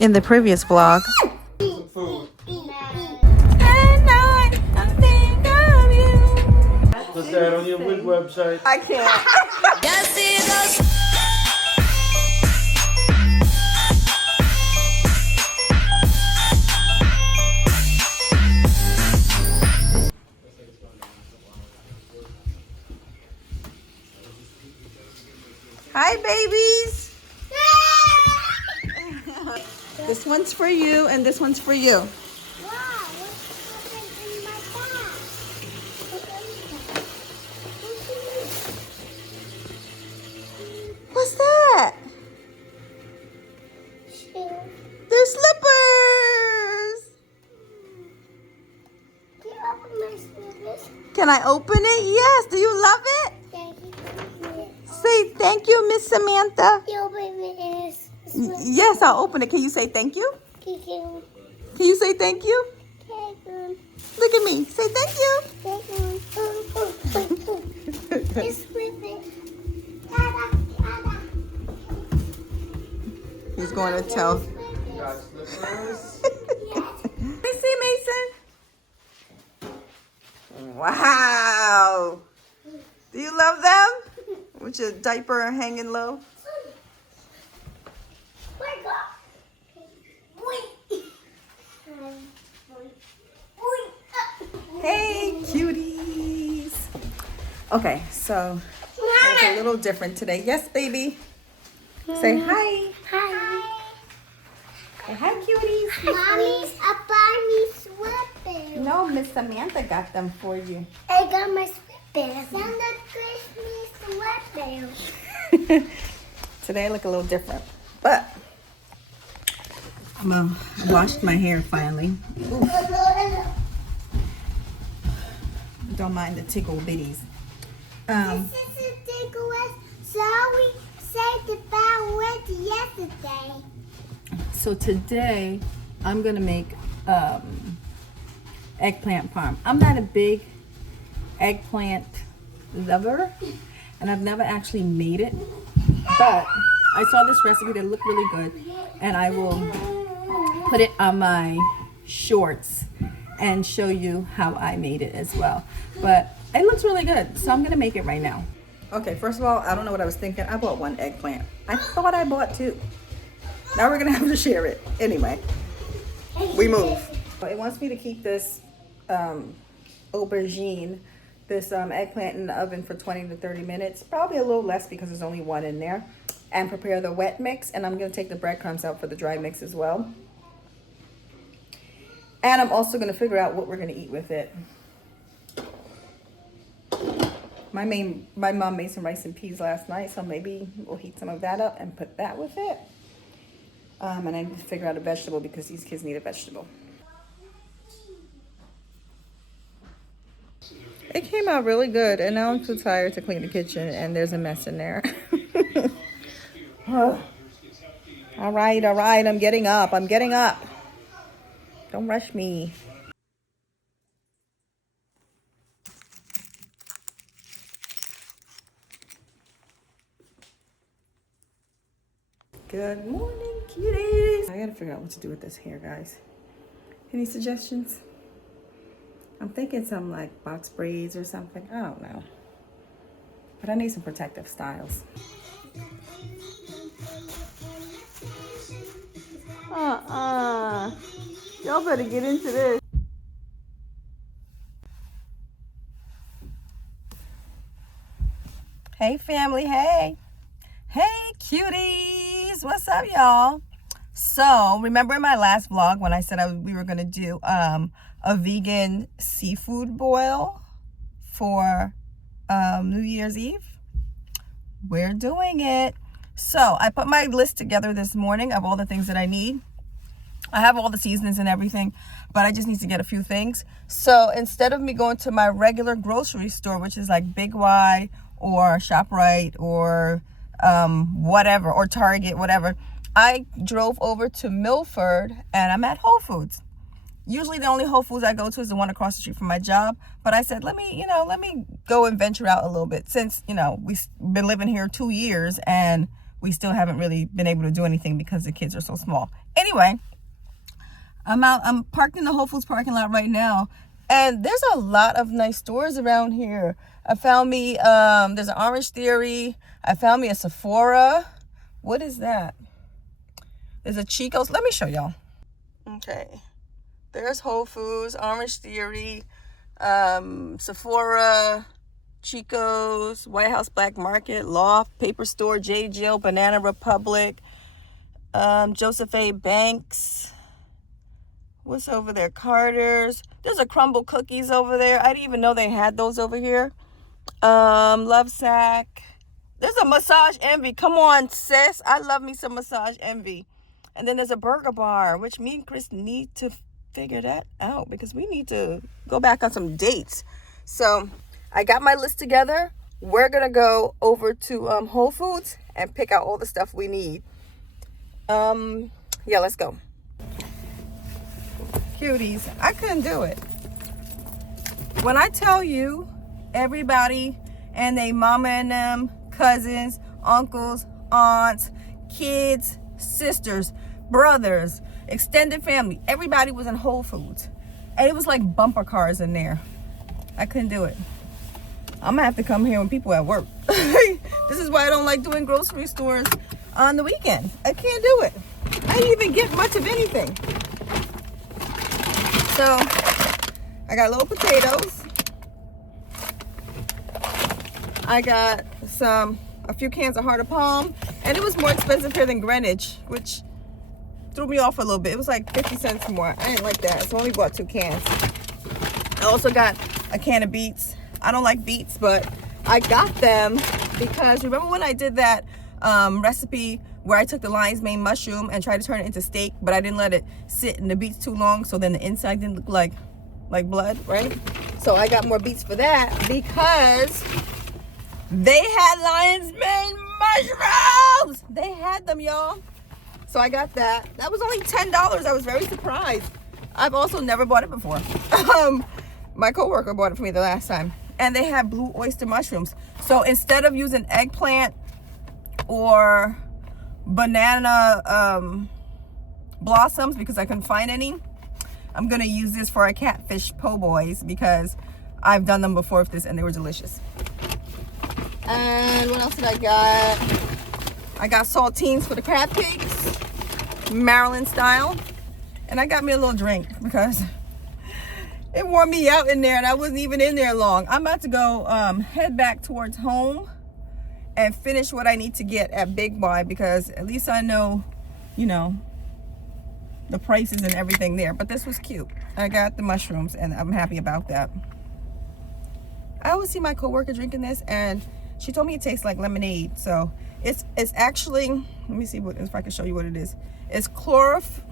in the previous vlog. Some food. Put that on your wig website. I can't. Hi, babies. This one's for you, and this one's for you. Wow, what's happening in my bag? What's that? They're slippers. Can you open my slippers? Can I open it? Yes. Do you love it? Thank you. Say thank you, Miss Samantha. You open it. Yes, I'll open it. Can you say thank you? Thank you. Can you say thank you? Thank you. Look at me. Say thank you. Thank you. Just flip it. Tada, tada. He's going to tell. Got slippers. Let me see, Mason. Wow. Do you love them? With your diaper hanging low? Wake up. Hey, cuties. Okay, so it's a little different today. Yes, baby. Say hi. Hi. Say hi, cuties. Mommy's a bunny slippers. No, Miss Samantha got them for you. I got my slippers. Santa Christmas slippers. Today I look a little different, but I washed my hair finally. Don't mind the tickle bitties. This is a takeaway. So we said about what yesterday. So today I'm gonna make eggplant parm. I'm not a big eggplant lover, and I've never actually made it, but I saw this recipe that looked really good, and I will put it on my shorts and show you how I made it as well. But it looks really good, so I'm gonna make it right now. Okay, first of all, I don't know what I was thinking. I bought one eggplant. I thought I bought two. Now we're gonna have to share it. Anyway, we move. It wants me to keep this aubergine, this eggplant in the oven for 20 to 30 minutes, probably a little less because there's only one in there, and prepare the wet mix. And I'm gonna take the breadcrumbs out for the dry mix as well. And I'm also gonna figure out what we're gonna eat with it. My mom made some rice and peas last night, so maybe we'll heat some of that up and put that with it. And I need to figure out a vegetable because these kids need a vegetable. It came out really good, and now I'm too tired to clean the kitchen, and there's a mess in there. All right, I'm getting up. Don't rush me. Good morning, cuties. I gotta figure out what to do with this hair, guys. Any suggestions? I'm thinking some like box braids or something. I don't know. But I need some protective styles. Y'all better get into this. Hey, family. Hey, cuties. What's up, y'all? So, remember in my last vlog when I said we were going to do a vegan seafood boil for New Year's Eve? We're doing it. So, I put my list together this morning of all the things that I need. I have all the seasonings and everything, but I just need to get a few things. So, instead of me going to my regular grocery store, which is like Big Y or ShopRite or whatever, or Target, whatever, I drove over to Milford and I'm at Whole Foods. Usually the only Whole Foods I go to is the one across the street from my job. But I said, let me go and venture out a little bit since, we've been living here 2 years and we still haven't really been able to do anything because the kids are so small. Anyway, I'm parked in the Whole Foods parking lot right now, and there's a lot of nice stores around here. I found me, there's an Orange Theory. I found me a Sephora. What is that? There's a Chico's. Let me show y'all. Okay. There's Whole Foods, Orange Theory, Sephora, Chico's, White House Black Market, Loft, Paper Store, J. Jill, Banana Republic, Joseph A. Banks. What's over there? Carter's. There's a Crumble Cookies over there. I didn't even know they had those over here. Lovesack. There's a Massage Envy. Come on, sis. I love me some Massage Envy. And then there's a Burger Bar, which me and Chris need to figure that out because we need to go back on some dates. So I got my list together. We're going to go over to Whole Foods and pick out all the stuff we need. Yeah, let's go. Cuties, I couldn't do it. When I tell you everybody and they mama and them, cousins, uncles, aunts, kids, sisters, brothers, extended family, everybody was in Whole Foods. And it was like bumper cars in there. I couldn't do it. I'm gonna have to come here when people at work. This is why I don't like doing grocery stores on the weekend. I can't do it. I didn't even get much of anything. So I got little potatoes. I got a few cans of Heart of Palm, and it was more expensive here than Greenwich, which threw me off a little bit. It was like 50 cents more. I didn't like that, so I only bought 2 cans. I also got a can of beets. I don't like beets, but I got them because remember when I did that recipe where I took the lion's mane mushroom and tried to turn it into steak, but I didn't let it sit in the beets too long, so then the inside didn't look like blood, right? So I got more beets for that because they had lion's mane mushrooms. They had them, y'all. So I got that. That was only $10. I was very surprised. I've also never bought it before. My coworker bought it for me the last time. And they had blue oyster mushrooms. So instead of using eggplant or banana blossoms because I couldn't find any, I'm gonna use this for our catfish po' boys because I've done them before with this and they were delicious. And what else did I got? I got saltines for the crab cakes, Maryland style. And I got me a little drink because it wore me out in there and I wasn't even in there long. I'm about to go head back towards home and finish what I need to get at Big Y because at least I know, you know, the prices and everything there. But this was cute. I got the mushrooms and I'm happy about that. I always see my coworker drinking this and she told me it tastes like lemonade. So it's actually, let me see if I can show you what it is. It's chlorophyll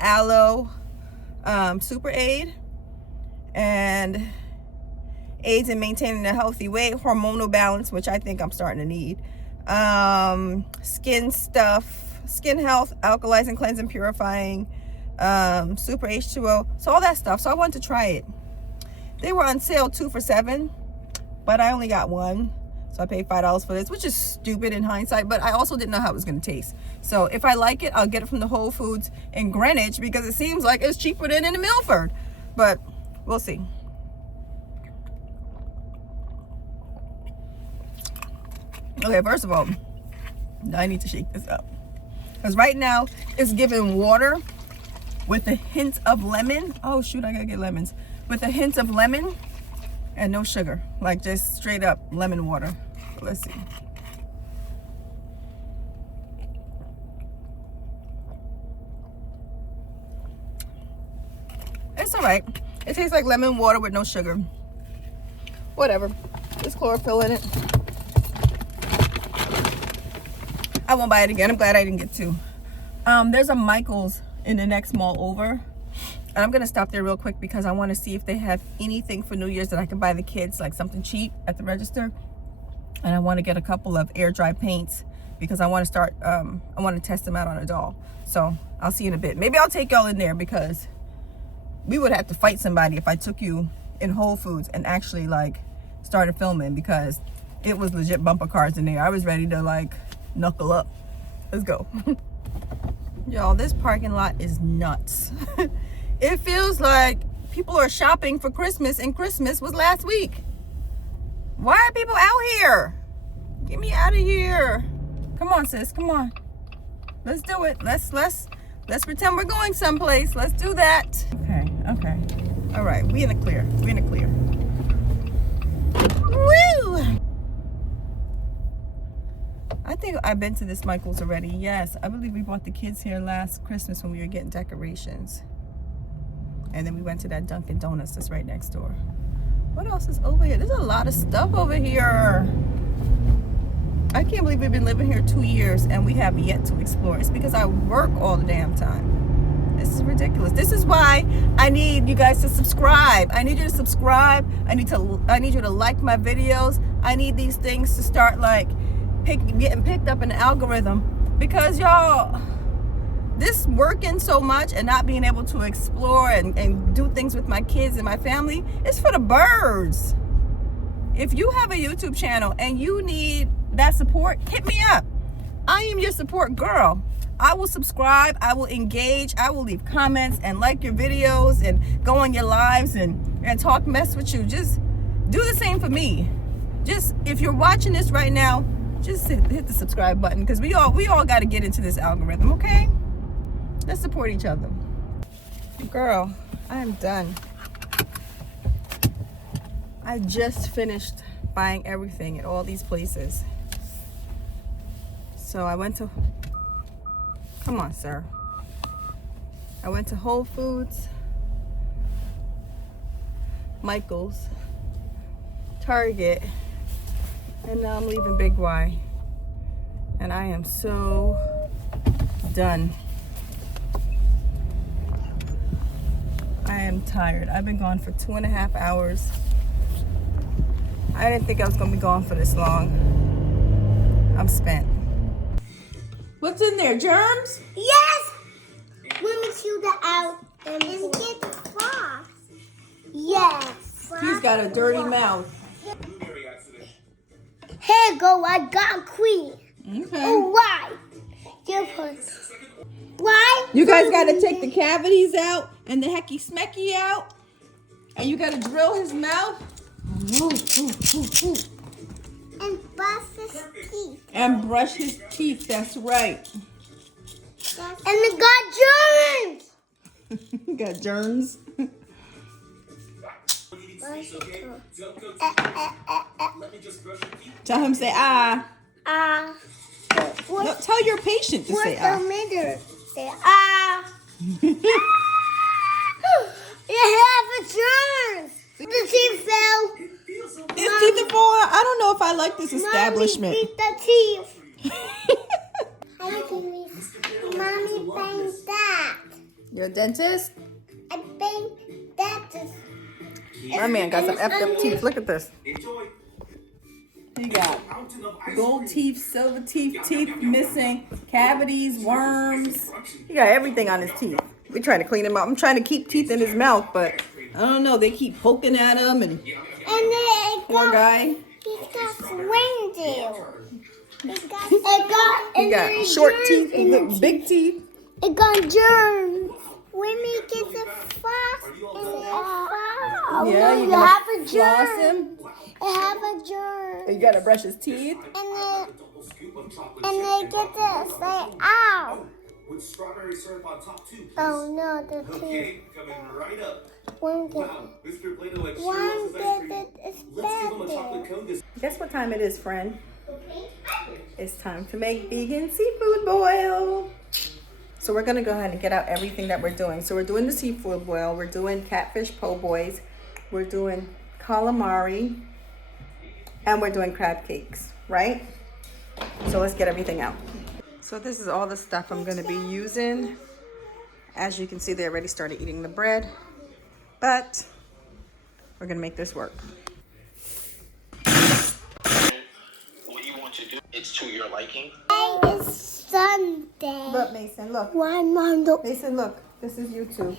aloe super aid, and aids in maintaining a healthy weight, hormonal balance, which I think I'm starting to need, skin stuff, skin health, alkalizing, cleansing, purifying, super H2O, so all that stuff. So I wanted to try it. They were on sale 2 for $7, but I only got 1. So I paid $5 for this, which is stupid in hindsight, but I also didn't know how it was going to taste. So if I like it, I'll get it from the Whole Foods in Greenwich because it seems like it's cheaper than in Milford. But we'll see. Okay, first of all, I need to shake this up. Because right now, it's giving water with a hint of lemon. Oh, shoot, I got to get lemons. With a hint of lemon and no sugar. Like just straight up lemon water. Let's see. It's all right. It tastes like lemon water with no sugar. Whatever. There's chlorophyll in it. I won't buy it again. I'm glad I didn't get 2. There's a Michael's in the next mall over. And I'm going to stop there real quick because I want to see if they have anything for New Year's that I can buy the kids, like something cheap at the register. And I want to get a couple of air dry paints because I want to start, I want to test them out on a doll. So I'll see you in a bit. Maybe I'll take y'all in there because we would have to fight somebody if I took you in Whole Foods and actually like started filming because it was legit bumper cars in there. I was ready to like knuckle up. Let's go. Y'all, this parking lot is nuts. It feels like people are shopping for Christmas and Christmas was last week. Why are people out here? Get me out of here. Come on, sis, come on. Let's do it. Let's pretend we're going someplace. Let's do that. Okay. All right, we in the clear. Woo! I think I've been to this Michael's already. Yes, I believe we brought the kids here last Christmas when we were getting decorations. And then we went to that Dunkin' Donuts that's right next door. What else is over here? There's a lot of stuff over here. I can't believe we've been living here 2 years and we have yet to explore. It's because I work all the damn time. This is ridiculous. This is why I need you guys to subscribe. I need you to subscribe. I need you to like my videos. I need these things to start like getting picked up in the algorithm, because y'all, this working so much and not being able to explore and do things with my kids and my family is for the birds. If you have a YouTube channel and you need that support, hit me up. I am your support girl. I will subscribe, I will engage, I will leave comments and like your videos and go on your lives and talk mess with you. Just do the same for me. Just, if you're watching this right now, just hit the subscribe button, because we all got to get into this algorithm, okay? Let's support each other. Girl, I am done. I just finished buying everything at all these places. So I went to, come on, sir. I went to Whole Foods, Michael's, Target, and now I'm leaving Big Y. And I am so done. I am tired. I've been gone for 2.5 hours. I didn't think I was gonna be gone for this long. I'm spent. What's in there, germs? Yes! Let me shoot it out and get the floss. Yes. He's got a dirty mouth. Here go, I got queen. Okay. Oh, why? Give her. Why? You guys gotta take the cavities out and the hecky smecky out. And you gotta drill his mouth. And brush his teeth. And brush his teeth, that's right. And it got germs. Got germs. Tell him say ah. No, tell your patient to say ah. What's the matter? Say ah. You have a germs. The teeth fell. His teeth are falling. I don't know if I like this establishment. Mommy beat the teeth. How can we? Mommy bang that. You're a dentist? I bang that. My man got some effed up teeth. Look at this. He got gold teeth, silver teeth, teeth missing, cavities, worms. He got everything on his teeth. We're trying to clean him up. I'm trying to keep teeth in his mouth, but I don't know. They keep poking at him, and poor guy. He's got reindeer. He got short teeth and big teeth. It got germs. When we get the floss in the Yeah, you have a floss germ. him. I have a germ. You gotta brush his teeth. And they get to say ow. With strawberry syrup on top too. Oh no, the teeth. Okay, coming right up. One get Wow, Mr. Play-Doh like one sure loves his ice cream. get it is Let's give him a chocolate better. cone this. Guess what time it is, friend? It's time to make vegan seafood boil. So we're gonna go ahead and get out everything that we're doing. So we're doing the seafood boil. We're doing catfish po' boys. We're doing calamari. And we're doing crab cakes, right? So let's get everything out. So this is all the stuff I'm gonna be using. As you can see, they already started eating the bread, but we're gonna make this work. What you want to do, it's to your liking. Today is Sunday. Look, Mason, look. Why, Mom? Mason, look. This is YouTube.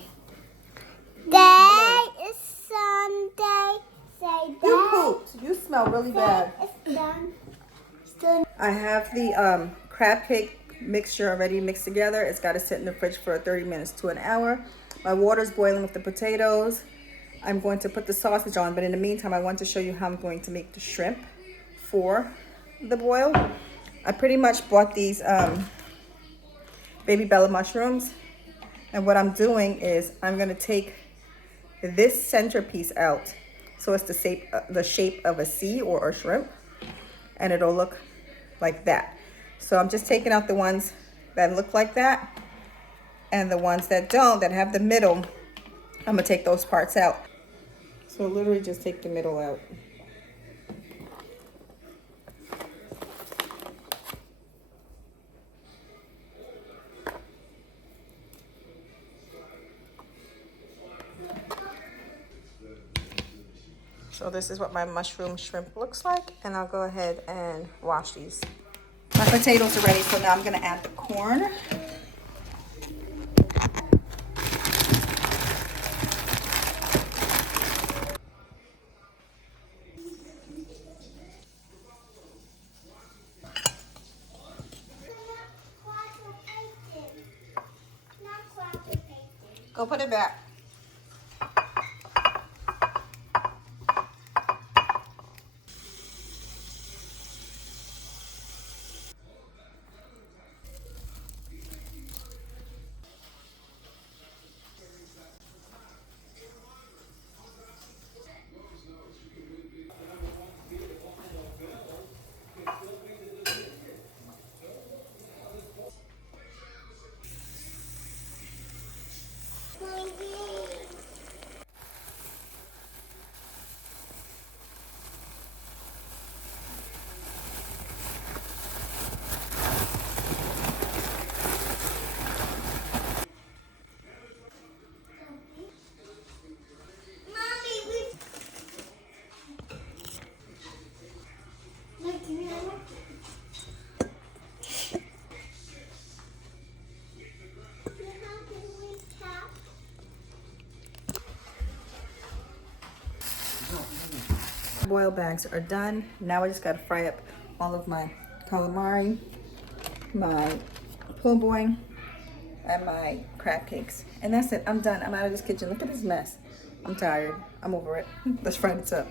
Today is Sunday. say You that. pooped. You smell really bad. It's done. It's done. I have the crab cake mixture already mixed together. It's got to sit in the fridge for 30 minutes to an hour. My water's boiling with the potatoes. I'm going to put the sausage on, but in the meantime, I want to show you how I'm going to make the shrimp for the boil. I pretty much bought these baby bella mushrooms, and what I'm doing is I'm going to take this centerpiece out so it's the shape of a C or a shrimp, and it'll look like that. So I'm just taking out the ones that look like that, and the ones that don't, that have the middle, I'm gonna take those parts out. So literally just take the middle out. So this is what my mushroom shrimp looks like, and I'll go ahead and wash these. My potatoes are ready, so now I'm gonna add the corn. Go put it back. Boil bags are done. Now I just gotta fry up all of my calamari, my po' boy, and my crab cakes. And that's it, I'm done. I'm out of this kitchen. Look at this mess. I'm tired, I'm over it. Let's fry this up.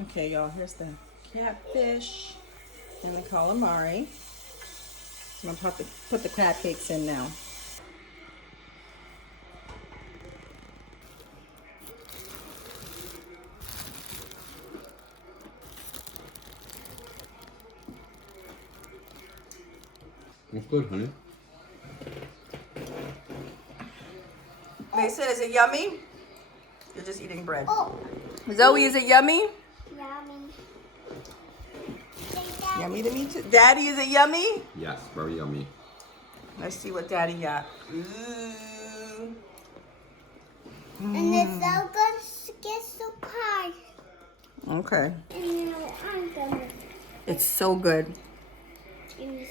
Okay, y'all, here's the catfish and the calamari. I'm gonna put the crab cakes in now. It's good, honey. Mason, is it yummy? You're just eating bread. Oh, Zoe, is it yummy? yummy. Yummy to me too. Daddy, is it yummy? Yes, very yummy. Let's see what Daddy got. Ooh. And it's so good to get so pie. Okay. And now I'm gonna It's so good. give me